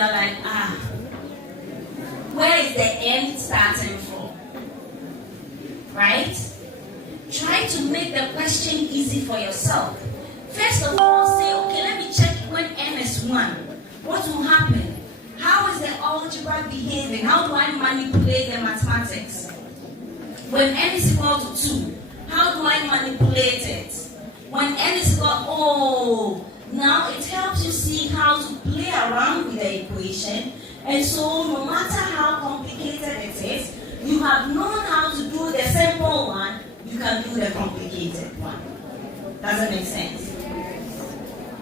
you're like, where is the end starting from? Right? Try to make the question easy for yourself. First of all, say, okay, let me check when n is 1. What will happen? How is the algebra behaving? How do I manipulate the mathematics? When n is equal to 2, how do I manipulate it? When n is equal, now it helps you see how to play around with the equation. And so no matter how complicated it is, you have known how to do the simple one, you can do the complicated one. Does it make sense?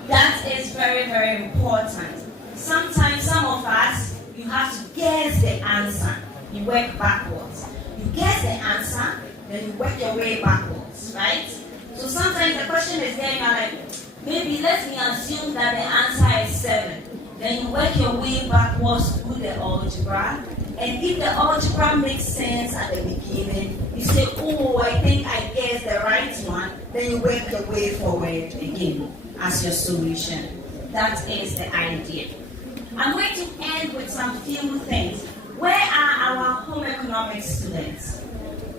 That is very, very important. Sometimes some of us, you have to guess the answer. You work backwards. You guess the answer, then you work your way backwards, right? So sometimes the question is there, you're like, maybe let me assume that the answer is 7. Then you work your way backwards through the algebra. And if the algebra makes sense at the beginning, you say, I think I guessed the right one. Then you work your way forward again as your solution. That is the idea. I'm going to end with some few things. Where are our home economics students?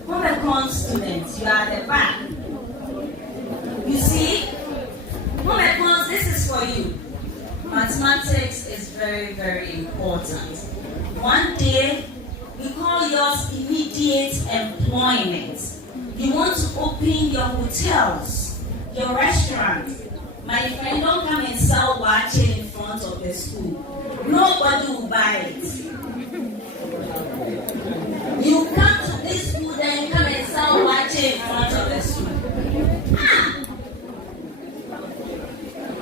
Home econ students, you are at the back. You see, home econs, this is for you. Mathematics is very, very important. One day, we call yours immediate employment. You want to open your hotels, your restaurants. My friend, don't come and sell wache in front of the school. Nobody will buy it. You come to this school, then you come and sell wache in front of the school.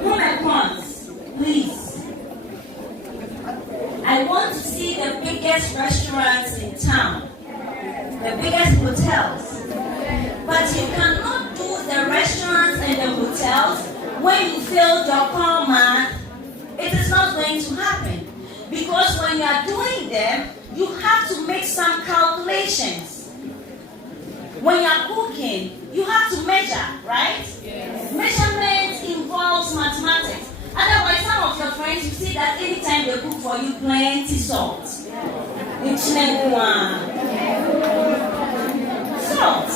Home econs, please. I want to see the biggest restaurants in town, the biggest hotels. But you cannot do the restaurants and the hotels when you failed your core math. It is not going to happen. Because when you are doing them, you have to make some calculations. When you are cooking, you have to measure, right? Yes. Measurement involves mathematics. Otherwise, some of your friends, you see that anytime they cook for you, plenty salt. It's never one. Salt.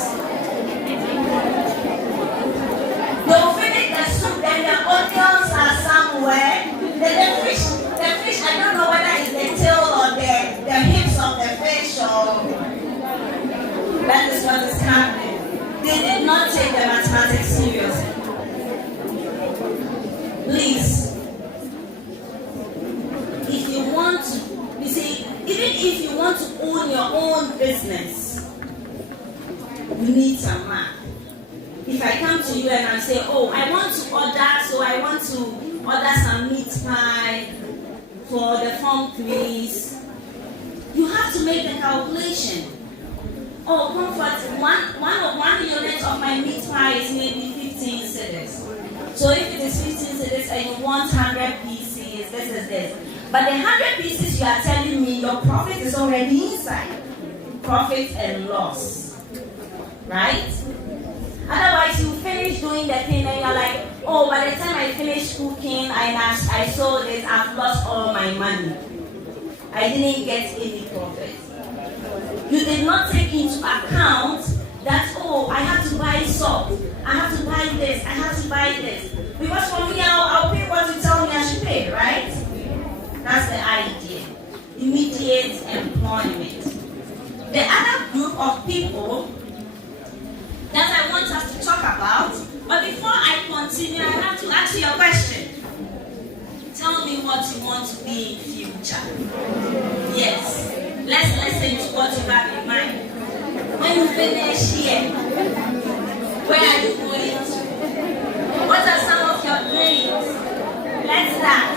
They'll finish the soup, then the onions are somewhere. Then the fish, I don't know whether it's the tail or the hips of the fish or... That is what is happening. They did not take the mathematics seriously. Please, if you want to, you see, even if you want to own your own business, you need some math. If I come to you and I say, I want to order, so I want to order some meat pie for the form 3s, you have to make the calculation. Comfort, one unit of my meat pie is maybe 15 cedis. So if it is 15 cedis and you want 100 pieces, this is this. But the 100 pieces you are telling me, your profit is already inside. Profit and loss. Right? Otherwise, you finish doing the thing and you're like, by the time I finish cooking and I sold it, I've lost all my money. I didn't get any profit. You did not take into account that, I have to buy salt, I have to buy this, I have to buy this. Because for me, I'll pay what you tell me I should pay, right? That's the idea. Immediate employment. The other group of people that I want us to talk about, but before I continue, I have to ask you a question. Tell me what you want to be in future. Yes. Let's listen to what you have in mind. When you finish here, where are you going to? What are some of your dreams? Let's start.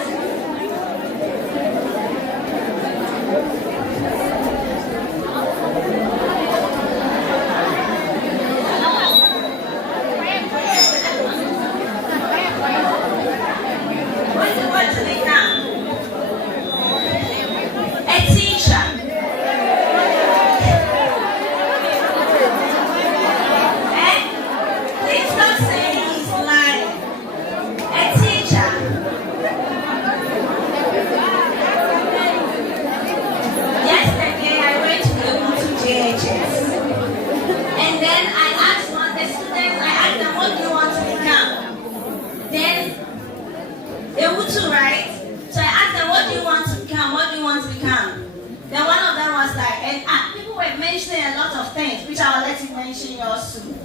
mentioning a lot of things, which I'll let you mention yours soon.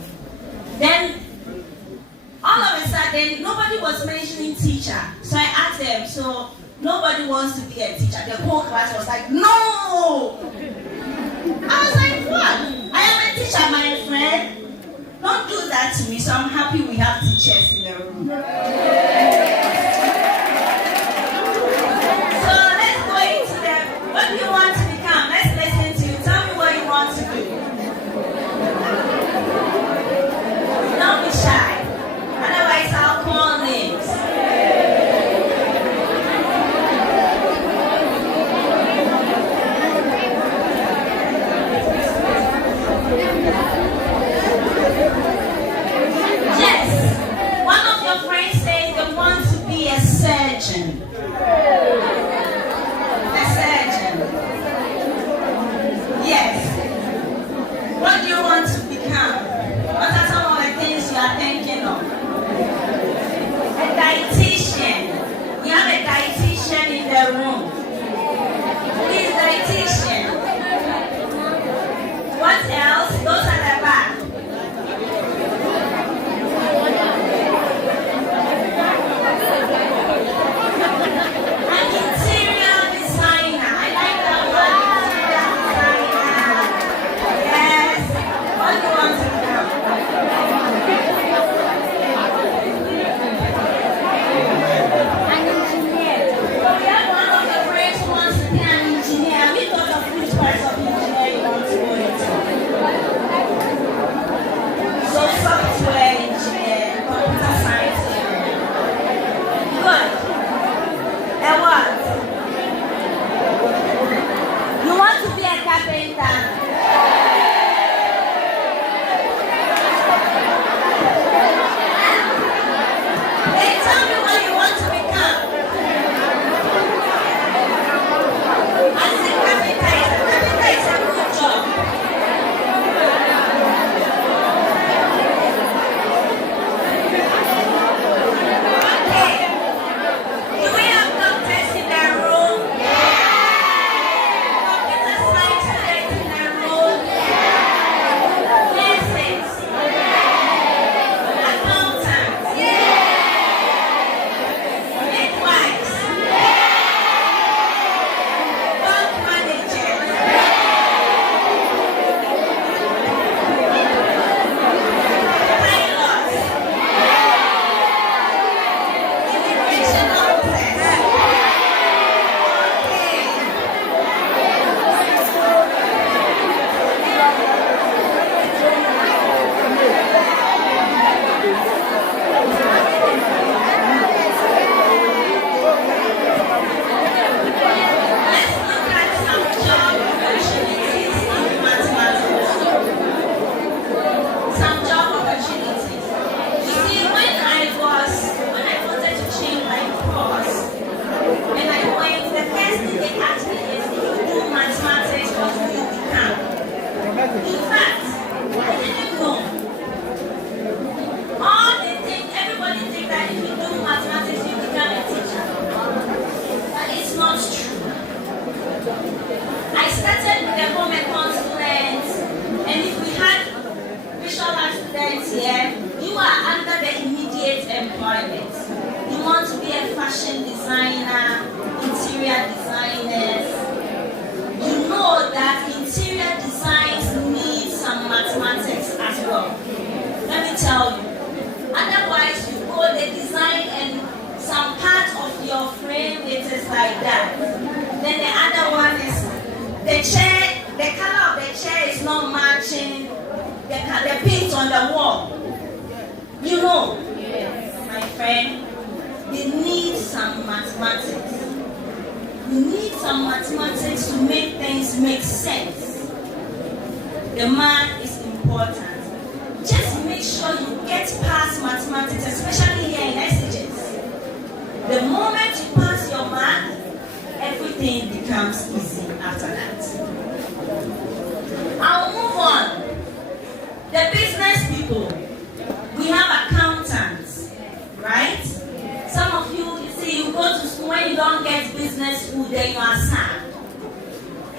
Then, all of a sudden, nobody was mentioning teacher. So I asked them, so nobody wants to be a teacher. The whole class was like, no! I was like, what? I am a teacher, my friend. Don't do that to me, so I'm happy we have teachers in the room. So let's go into them. What do you want to become? Let's listen to you. Tell me what you want to do. Don't be shy. Otherwise, I'll call names.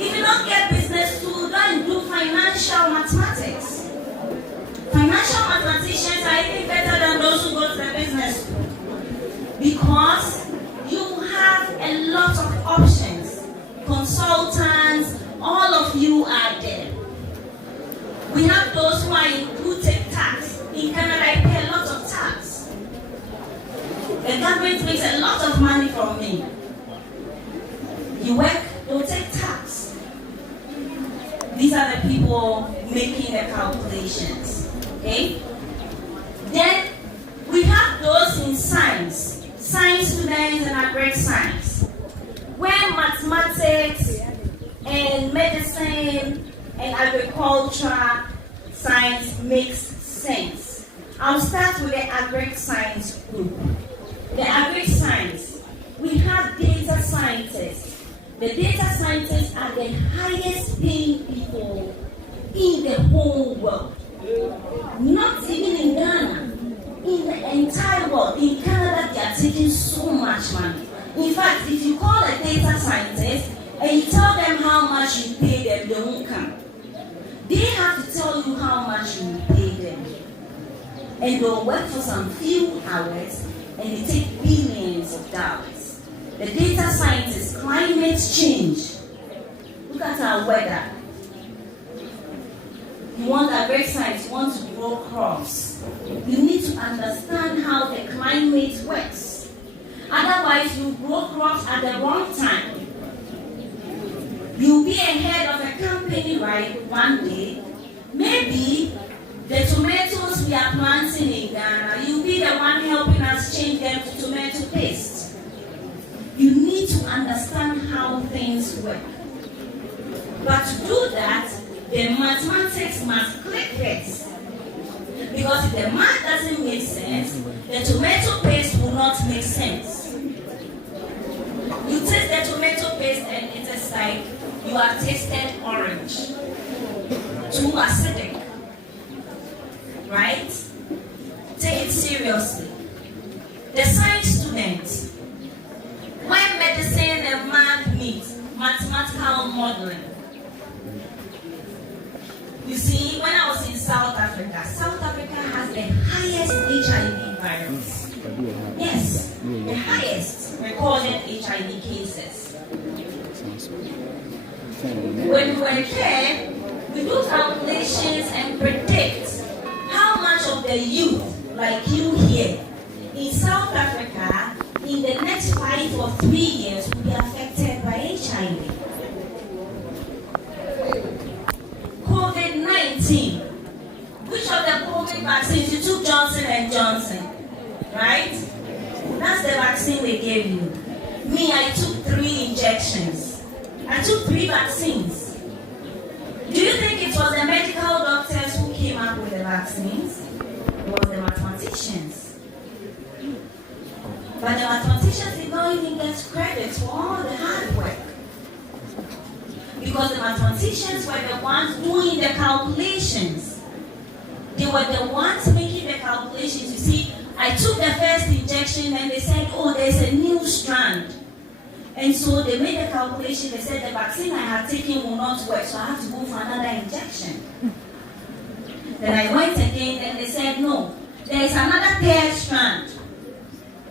If you don't get business school, don't do finance. We have those who take tax. In Canada, I pay a lot of tax. The government makes a lot of money from me. You work, they'll take tax. These are the people making the calculations. Okay? Then we have those in science students and agric science, where mathematics and medicine and agriculture science makes sense. I'll start with the agric science group. The agric science, we have data scientists. The data scientists are the highest paying people in the whole world. Not even in Ghana. In the entire world, in Canada, they are taking so much money. In fact, if you call a data scientist and you tell them how much you pay them, they won't come. They have to tell you how much you pay them. And they'll work for some few hours and they take billions of dollars. The data scientists, climate change. Look at our weather. You want agric science, you want to grow crops. You need to understand how the climate works. Otherwise, you grow crops at the wrong time. You'll be ahead of a company, right, one day. Maybe the tomatoes we are planting in Ghana, you'll be the one helping us change them to tomato paste. You need to understand how things work. But to do that, the mathematics must click first. Because if the math doesn't make sense, the tomato paste will not make sense. You taste the tomato paste and it is like you have tasted orange. Too acidic. Right? Take it seriously. The science students, when medicine and math meet, mathematical modeling. You see, when I was in South Africa has the highest HIV virus. Yes, the highest recorded HIV cases. When we were there, we do calculations and predict how much of the youth, like you here, in South Africa, in the next 5 or 3 years, will be affected by HIV. COVID-19. Which of the COVID vaccines? You took Johnson & Johnson, right? That's the vaccine they gave you. Me, I took 3 injections. I took 3 vaccines. Do you think it was the medical doctors who came up with the vaccines? It was the mathematicians. But the mathematicians did not even get credit for all the hard work. Because the mathematicians were the ones doing the calculations. They were the ones making the calculations. You see, I took the first injection and they said, oh, there's a new strand. And so they made the calculation. They said the vaccine I had taken will not work, so I have to go for another injection. Then I went again and they said, no, there is another third strand.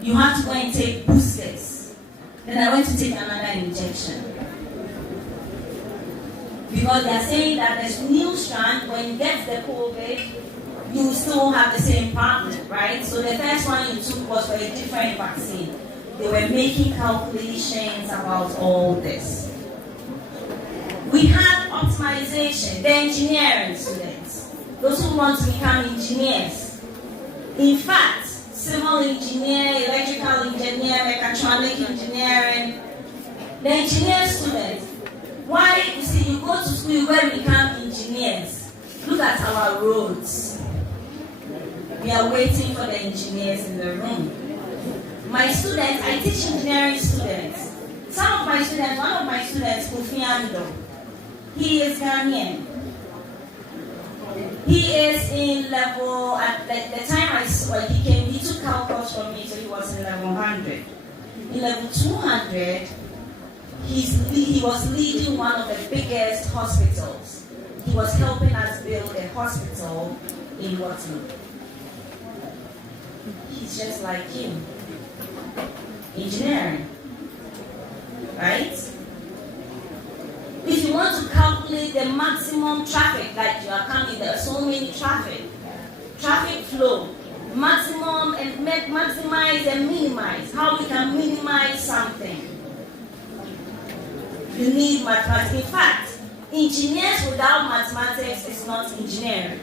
You have to go and take boosters. Then I went to take another injection. Because they are saying that there's new strand, when you get the COVID, you still have the same problem, right? So the first one you took was for a different vaccine. They were making calculations about all this. We have optimization, the engineering students, those who want to become engineers. In fact, civil engineer, electrical engineer, mechatronic engineering, the engineer students. Why? You see, you go to school where we become engineers. Look at our roads. We are waiting for the engineers in the room. My students, I teach engineering students. Some of my students, one of my students, Kofiando, he is Ghanaian. He is in level, at the time I saw he came, he took calculus from me, so he was in level 100. In level 200, he was leading one of the biggest hospitals. He was helping us build a hospital in Waterloo. He's just like him. Engineering. Right? If you want to calculate with the maximum traffic, like you are coming, there are so many traffic flow, maximum and maximize and minimize, how we can minimize something. You need mathematics. In fact, engineers without mathematics is not engineering.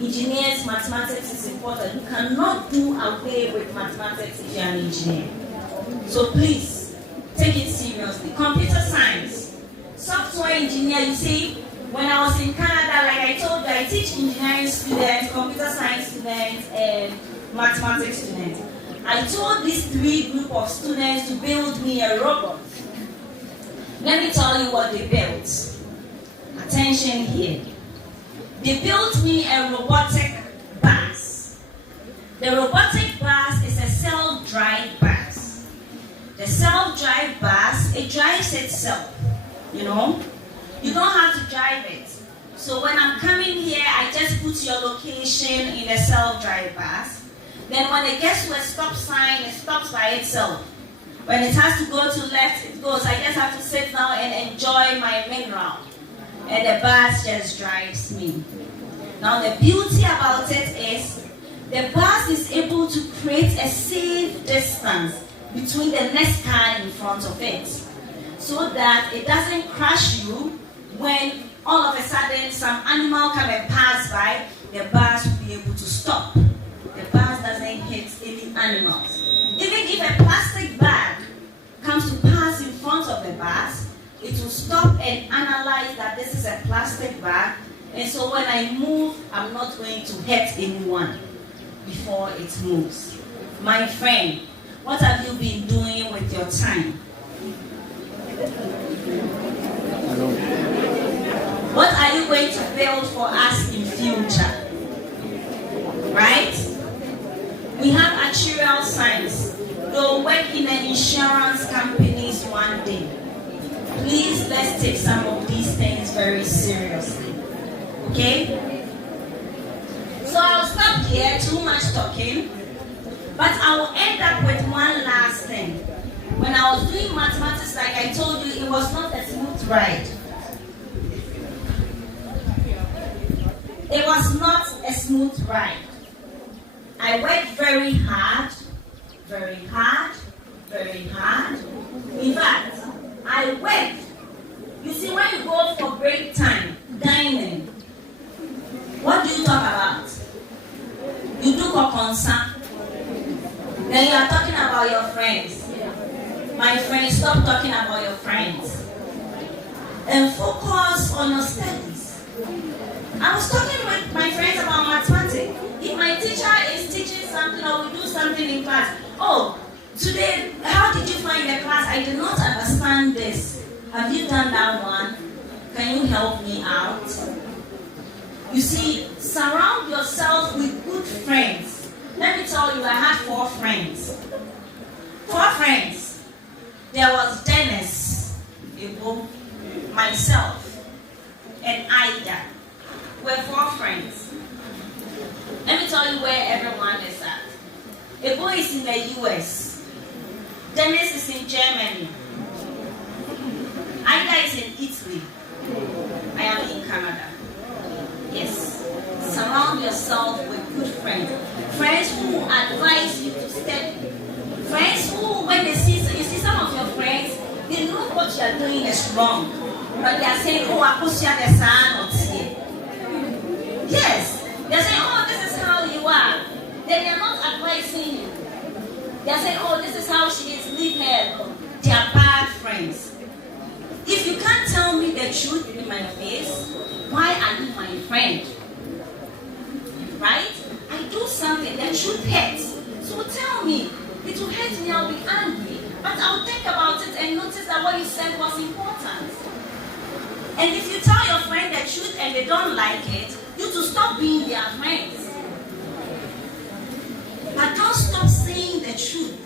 Engineers, mathematics is important. You cannot do away with mathematics if you are an engineer. So please, take it seriously. Computer science, software engineer, you see, when I was in Canada, like I told you, I teach engineering students, computer science students, and mathematics students. I told these three group of students to build me a robot. Let me tell you what they built. Attention here. They built me a robotic bus. The robotic bus is a self-drive bus. The self-drive bus, it drives itself, you know. You don't have to drive it. So when I'm coming here, I just put your location in the self-drive bus. Then when it gets to a stop sign, it stops by itself. When it has to go to left, it goes. I just have to sit down and enjoy my mineral. And the bus just drives me. Now the beauty about it is, the bus is able to create a safe distance between the next car in front of it, so that it doesn't crash you when all of a sudden some animal come and pass by. The bus will be able to stop. The bus doesn't hit any animals. Even if a plastic bag comes to pass in front of the bus, it will stop and analyze that this is a plastic bag, and so when I move, I'm not going to hurt anyone before it moves. My friend, what have you been doing with your time? What are you going to build for us in future? Right? We have actuarial science. You'll work in an insurance companies one day. Please, let's take some of these things very seriously. Okay? So I'll stop here, too much talking. But I will end up with one last thing. When I was doing mathematics, like I told you, it was not a smooth ride. It was not a smooth ride. I worked very hard, very hard, very hard. In fact, I worked. You see, when you go for break time, dining, what do you talk about? You do concern. Then you are talking about your friends. My friends, stop talking about your friends. And focus on your studies. I was talking with my friends about mathematics. If my teacher is teaching something or we do something in class, oh, today, how did you find the class? I did not understand this. Have you done that one? Can you help me out? You see, surround yourself with good friends. Let me tell you, I had 4 friends. 4 friends. There was Dennis, myself, and Ida. We're 4 friends. Let me tell you where everyone is at. Ebo is in the US. Dennis is in Germany. Ida is in Italy. I am in Canada. Yes. Surround yourself with good friends. Friends who advise you to study. Friends who, when they see, you see some of your friends, they know what you are doing is wrong. But they are saying, oh, Akosia the son or here. Yes. They are saying, oh, this is how you are. Then they are not advising you. They are saying, oh, this is how she is, leave her. They are bad friends. If you can't tell me the truth in my face, why are you my friend? Right? I do something, the truth hurts. So tell me. It will hurt me, I'll be angry. But I'll think about it and notice that what you said was important. And if you tell your friend the truth and they don't like it, you to stop being their friends. But don't stop saying the truth.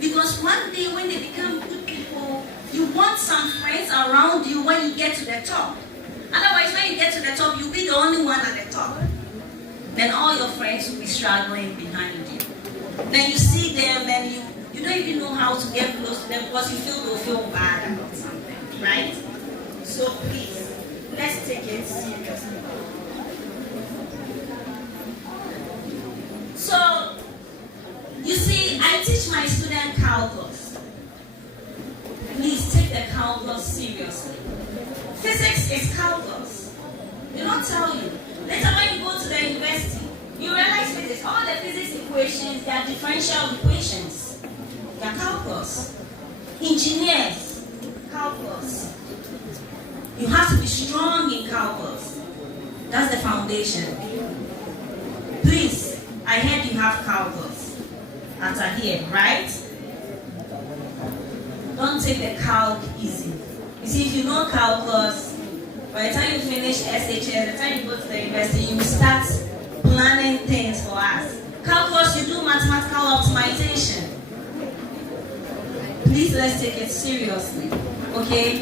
Because one day when they become good people, you want some friends around you when you get to the top. Otherwise, when you get to the top, you'll be the only one at the top. Then all your friends will be struggling behind you. Then you see them and you don't even know how to get close to them because you feel bad about something, right? So please, it seriously. So, you see, I teach my student calculus. Please take the calculus seriously. Physics is calculus. They don't tell you. Later when you go to the university, you realize physics, all the physics equations, they are differential equations. They are calculus. Engineers, calculus. You have to be strong in calculus. That's the foundation. Please, I heard you have calculus after here, right? Don't take the calc easy. You see, if you know calculus, by the time you finish SHS, by the time you go to the university, you start planning things for us. Calculus, you do mathematical optimization. Please, let's take it seriously, okay?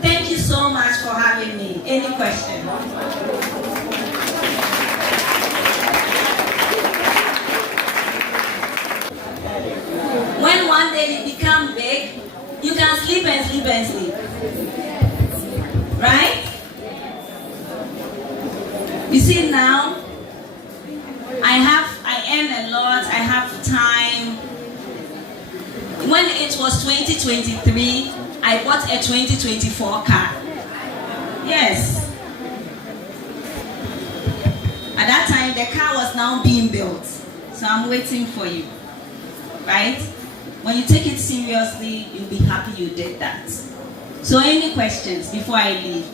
Thank you so much for having me. Any question? When one day you become big, you can sleep and sleep and sleep. Right? You see now, I earn a lot, I have time. When it was 2023, I bought a 2024 car. Yes. At that time, the car was now being built. So I'm waiting for you. Right? When you take it seriously, you'll be happy you did that. So any questions before I leave?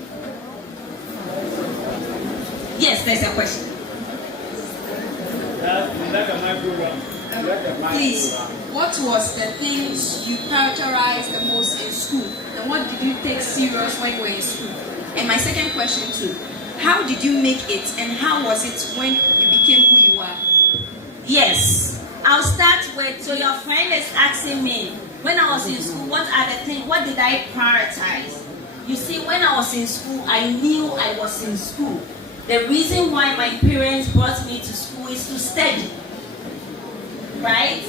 Yes, there's a question. Please, what was the things you characterized the most in school? And what did you take serious when you were in school? And my second question too, how did you make it and how was it when you became who you are? Yes. I'll start with, so your friend is asking me, when I was in school, what did I prioritize? You see, when I was in school, I knew I was in school. The reason why my parents brought me to school is to study. Right?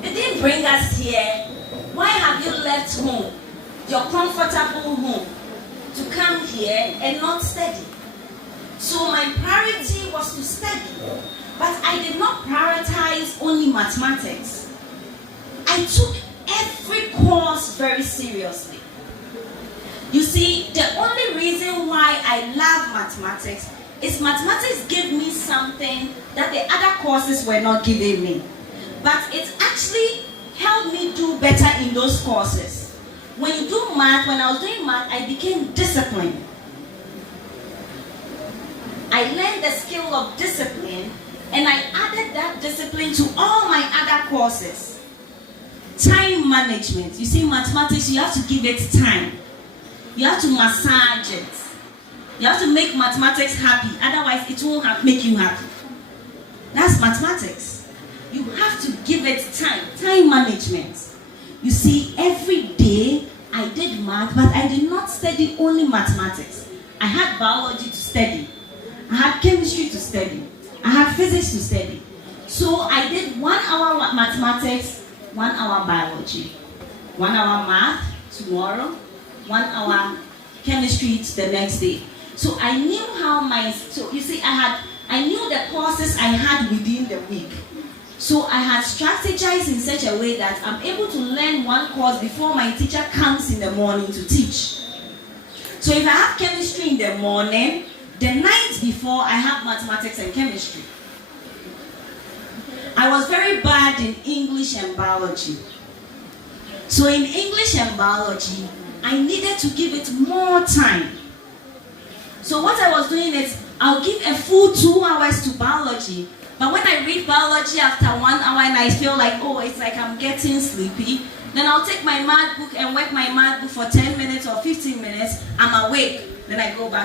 They didn't bring us here. Why have you left home, your comfortable home, to come here and not study? So my priority was to study. But I did not prioritize only mathematics. I took every course very seriously. You see, the only reason why I love mathematics is mathematics gave me something that the other courses were not giving me. But it actually helped me do better in those courses. When you do math, when I was doing math, I became disciplined. I learned the skill of discipline, and I added that discipline to all my other courses. Time management. You see, mathematics, you have to give it time. You have to massage it. You have to make mathematics happy. Otherwise, it won't make you happy. That's mathematics. You have to give it time. Time management. You see, every day I did math, but I did not study only mathematics. I had biology to study. I had chemistry to study. I had physics to study. So I did 1 hour mathematics, 1 hour biology, 1 hour math tomorrow, 1 hour chemistry the next day. So I knew you see, I knew the courses I had within the week. So I had strategized in such a way that I'm able to learn one course before my teacher comes in the morning to teach. So if I have chemistry in the morning, the night before I have mathematics and chemistry. I was very bad in English and biology. So in English and biology, I needed to give it more time. So what I was doing is, I'll give a full 2 hours to biology, but when I read biology after 1 hour and I feel like, oh, it's like I'm getting sleepy, then I'll take my math book and work my math book for 10 minutes or 15 minutes, I'm awake, then I go back